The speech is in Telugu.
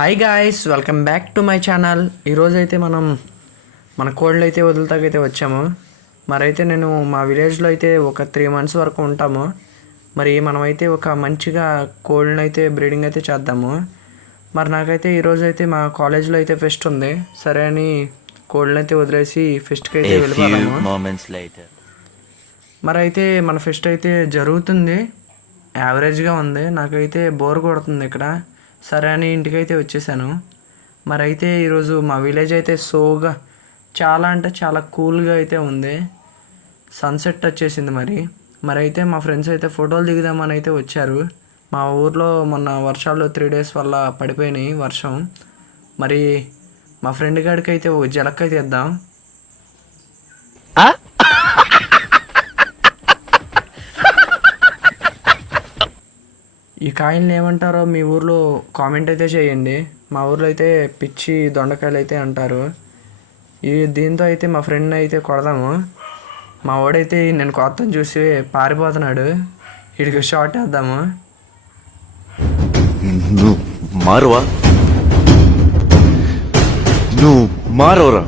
Hi guys, welcome back to my channel. ఈరోజైతే మనం మన కోళ్ళు అయితే వదులుతాకైతే వచ్చాము. మరైతే నేను మా విలేజ్లో అయితే ఒక 3 months వరకు ఉంటాము. మరి మనమైతే ఒక మంచిగా కోళ్ళని అయితే బ్రీడింగ్ అయితే చేద్దాము. మరి నాకైతే ఈరోజు అయితే మా కాలేజ్లో అయితే ఫెస్ట్ ఉంది. సరే అని కోళ్ళని అయితే వదిలేసి ఫెస్ట్కి అయితే వెళ్ళిపోదాము. మరి అయితే మన ఫెస్ట్ అయితే జరుగుతుంది, యావరేజ్గా ఉంది. నాకైతే బోర్ కొడుతుంది ఇక్కడ. సరే అని ఇంటికైతే వచ్చేసాను. మరి అయితే ఈరోజు మా విలేజ్ అయితే సోగా చాలా అంటే చాలా కూల్గా అయితే ఉంది. సన్సెట్ వచ్చేసింది. మరి అయితే మా ఫ్రెండ్స్ అయితే ఫోటోలు దిగుదామని అయితే వచ్చారు. మా ఊర్లో మొన్న వర్షాలు 3 days వల్ల పడిపోయినాయి వర్షం. మరి మా ఫ్రెండ్ గాడికి అయితే ఒక జలక్ అయితే ఇద్దాం. ఈ కాయల్ని ఏమంటారో మీ ఊర్లో కామెంట్ అయితే చేయండి. మా ఊర్లో అయితే పిచ్చి దొండకాయలు అయితే అంటారు. దీంతో అయితే మా ఫ్రెండ్ అయితే కొడదాము. మా వాడైతే నేను కొత్తని చూసి పారిపోతున్నాడు. వీడికి షార్ట్ వేద్దాము. నువ్వు మారవరా?